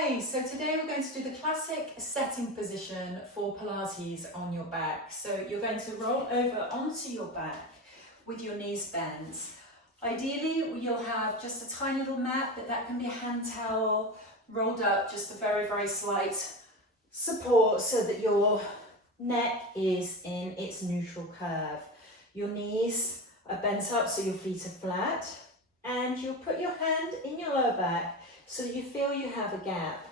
Hi, so today we're going to do the classic setting position for Pilates on your back. So you're going to roll over onto your back with your knees bent. Ideally, you'll have just a tiny little mat, but that can be a hand towel rolled up, just a very, very slight support so that your neck is in its neutral curve. Your knees are bent up so your feet are flat, and you'll put your hand in your lower back so you feel you have a gap.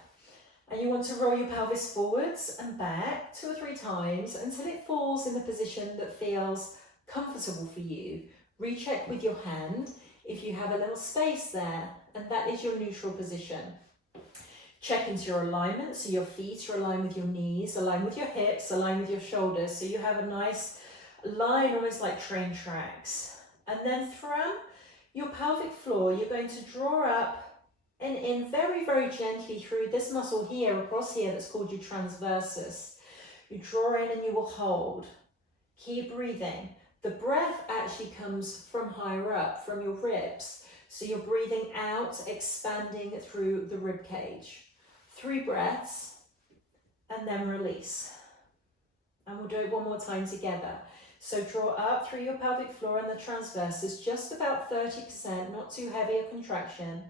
And you want to roll your pelvis forwards and back 2 or 3 times until it falls in the position that feels comfortable for you. Recheck with your hand if you have a little space there, and that is your neutral position. Check into your alignment, so your feet are aligned with your knees, aligned with your hips, aligned with your shoulders, so you have a nice line, almost like train tracks. And then from your pelvic floor, you're going to draw up and in very, very gently through this muscle here, across here, that's called your transversus. You draw in and you will hold. Keep breathing. The breath actually comes from higher up, from your ribs. So you're breathing out, expanding through the rib cage. 3 breaths, and then release. And we'll do it one more time together. So draw up through your pelvic floor and the transversus, just about 30%, not too heavy a contraction.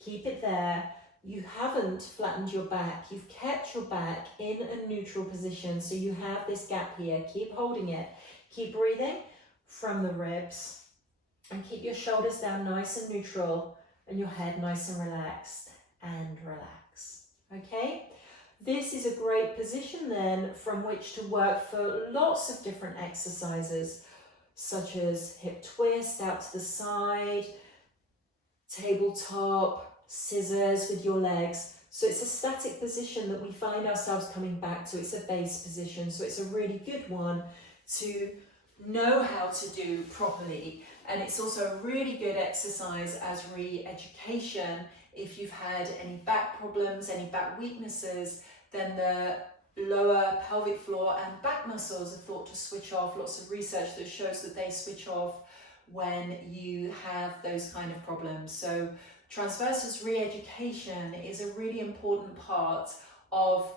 Keep it there. You haven't flattened your back. You've kept your back in a neutral position. So you have this gap here. Keep holding it. Keep breathing from the ribs. And keep your shoulders down nice and neutral and your head nice and relaxed. And relax. Okay? This is a great position then from which to work for lots of different exercises, such as hip twist out to the side, tabletop, scissors with your legs. So it's a static position that we find ourselves coming back to. It's a base position, so it's a really good one to know how to do properly. And it's also a really good exercise as re-education. If you've had any back problems, any back weaknesses, then the lower pelvic floor and back muscles are thought to switch off. Lots of research that shows that they switch off when you have those kind of problems. So transversus re-education is a really important part of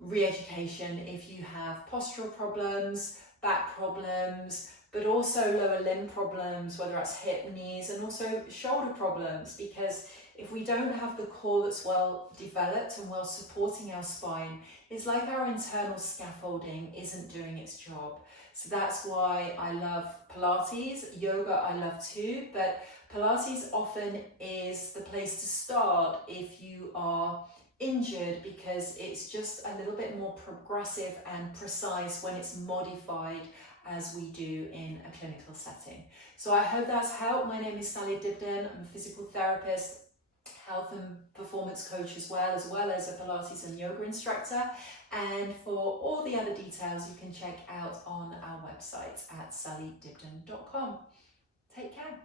re-education if you have postural problems, back problems, but also lower limb problems, whether that's hip, knees, and also shoulder problems, because if we don't have the core that's well developed and well supporting our spine, it's like our internal scaffolding isn't doing its job. So that's why I love Pilates. Yoga I love too, but Pilates often is the place to start if you are injured, because it's just a little bit more progressive and precise when it's modified as we do in a clinical setting. So I hope that's helped. My name is Sally Dibden. I'm a physical therapist, health and performance coach as well as a Pilates and yoga instructor. And for all the other details, you can check out on our website at sallydibden.com. Take care.